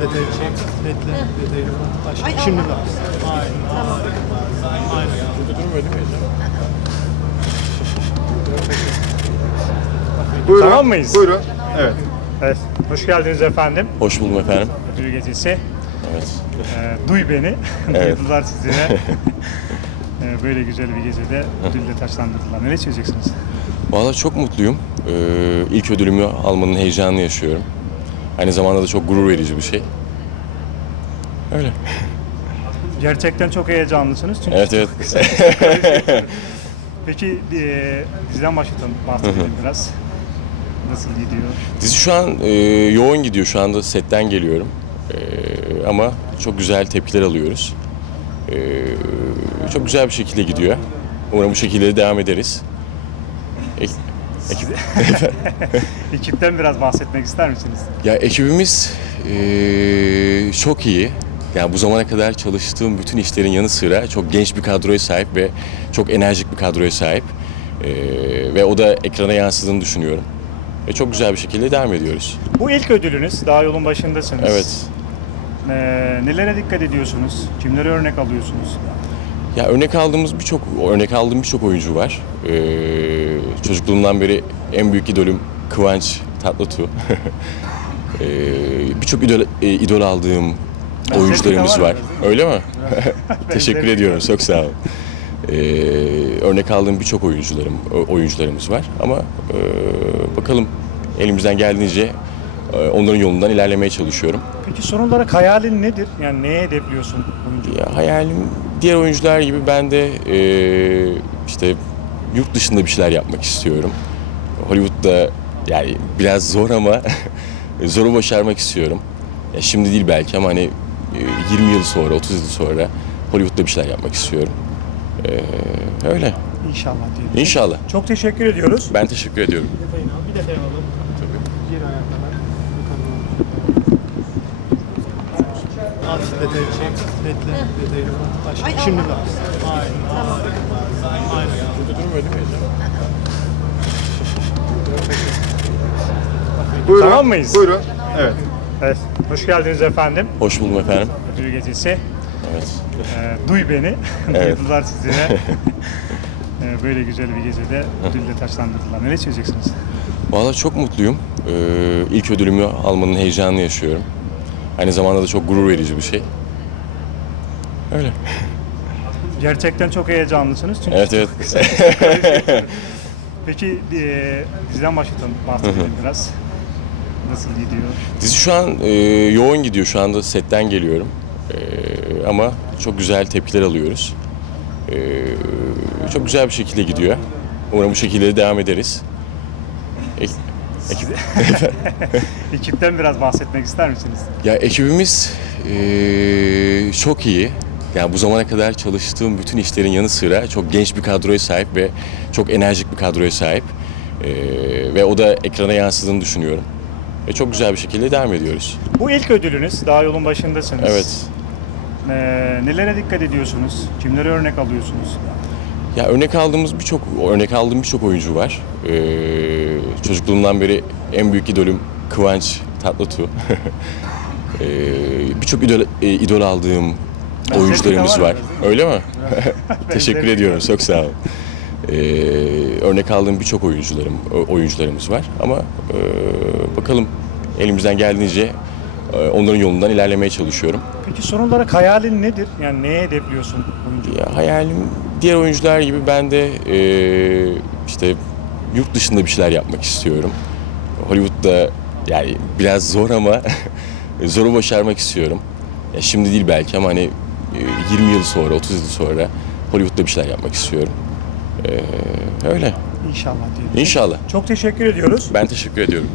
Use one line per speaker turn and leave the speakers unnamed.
Dede, bekle, dedeyi aç.
Ay,
Şimdi bak. Aynen. Aynen. Burada durmuyor değil mi
Buyurun.
Tamam mıyız?
Buyurun. Evet.
Evet. Hoş geldiniz efendim.
Hoş buldum efendim.
Ödül gecesi.
Evet.
Ee, duy beni.
Evet.
Duydular sizi de. Ee, böyle güzel bir gecede ödülle taçlandırdılar. Neler söyleyeceksiniz?
Valla çok mutluyum. Ee, ilk ödülümü almanın heyecanını yaşıyorum. Aynı zamanda da çok gurur verici bir şey. Öyle.
Gerçekten çok heyecanlısınız. Çünkü
Evet evet.
Peki e, diziden başlatalım. Bahsedelim biraz. Nasıl gidiyor?
Dizi şu an e, yoğun gidiyor. Şu anda setten geliyorum. E, ama çok güzel tepkiler alıyoruz. E, çok güzel bir şekilde gidiyor. Umarım bu şekilde de devam ederiz. Ek- ekip,
Ekipten biraz bahsetmek ister misiniz?
Ya ekibimiz eee, çok iyi. Yani bu zamana kadar çalıştığım bütün işlerin yanı sıra çok genç bir kadroya sahip ve çok enerjik bir kadroya sahip. Eee, ve o da ekrana yansıdığını düşünüyorum. Ve çok güzel bir şekilde devam ediyoruz.
Bu ilk ödülünüz. Daha yolun başındasınız.
Evet.
Ee, nelere dikkat ediyorsunuz? Kimlere örnek alıyorsunuz?
Ya örnek aldığımız birçok örnek aldığım birçok oyuncu var. Eee, çocukluğumdan beri en büyük idolüm Kıvanç Tatlıtuğ. Eee, birçok idol, e, idol aldığım oyuncularımız
var
var. Öyle mi? Teşekkür ediyorum. Çok sağ ol. Ee, örnek aldığım birçok oyuncularım oyuncularımız var ama e, bakalım elimizden geldiğince e, onların yolundan ilerlemeye çalışıyorum.
Peki son olarak hayalin nedir? Yani neye hedefliyorsun oyuncu?
Ya hayalim diğer oyuncular gibi ben de e, işte yurt dışında bir şeyler yapmak istiyorum. Hollywood'da yani biraz zor ama zoru başarmak istiyorum. Ya şimdi değil belki ama hani e, 20 yıl sonra, 30 yıl sonra Hollywood'da bir şeyler yapmak istiyorum. Ee, öyle.
İnşallah diyelim.
İnşallah.
Çok teşekkür ediyoruz.
Ben teşekkür ediyorum.
Bir detay alalım. Gir ayaklara. Aç dede, bekle, dedeyi aç.
Ay,
Şimdi bak. Aynen. Aynen. Burada durmuyor değil mi
Buyurun.
Tamam mıyız?
Buyurun. Evet.
Evet. Hoş geldiniz efendim.
Hoş buldum efendim.
Ödül gecesi.
Evet.
Ee, duy beni.
Evet.
Duydular sizi de. Ee, böyle güzel bir gecede ödülle taçlandırdılar. Neler söyleyeceksiniz?
Valla çok mutluyum. Ee, ilk ödülümü almanın heyecanını yaşıyorum. Aynı zamanda da çok gurur verici bir şey. Öyle.
Gerçekten çok heyecanlısınız. Çünkü
Evet evet.
Peki e, diziden başlatalım. Bahsedelim biraz. Nasıl gidiyor?
Dizi şu an e, yoğun gidiyor. Şu anda setten geliyorum. E, ama çok güzel tepkiler alıyoruz. E, çok güzel bir şekilde gidiyor. Umarım bu şekilde de devam ederiz. Ek- ekip,
Ekipten biraz bahsetmek ister misiniz?
ya ekibimiz e, çok iyi. Yani bu zamana kadar çalıştığım bütün işlerin yanı sıra çok genç bir kadroya sahip ve çok enerjik bir kadroya sahip. E, ve o da ekrana yansıdığını düşünüyorum. Ve çok güzel bir şekilde devam ediyoruz.
Bu ilk ödülünüz. Daha yolun başındasınız.
Evet.
Ee, nelere dikkat ediyorsunuz? Kimlere örnek alıyorsunuz?
Ya örnek aldığımız birçok örnek aldığım birçok oyuncu var. Ee, çocukluğumdan beri en büyük idolüm Kıvanç Tatlıtuğ. ee, birçok idol, e, idol aldığım oyuncularımız
var
var. Öyle mi? Teşekkür ediyorum. Çok sağ ol. Ee, örnek aldığım birçok oyuncularım oyuncularımız var ama e, bakalım elimizden geldiğince e, onların yolundan ilerlemeye çalışıyorum.
Peki son olarak hayalin nedir? Yani neye hedefliyorsun oyuncu?
Ya hayalim diğer oyuncular gibi ben de eee, işte yurt dışında bir şeyler yapmak istiyorum. Hollywood'da yani biraz zor ama zoru başarmak istiyorum. Ya şimdi değil belki ama hani e, 20 yıl sonra, 30 yıl sonra Hollywood'da bir şeyler yapmak istiyorum. Eee, öyle.
İnşallah diyelim.
İnşallah.
Çok teşekkür ediyoruz.
Ben teşekkür ediyorum.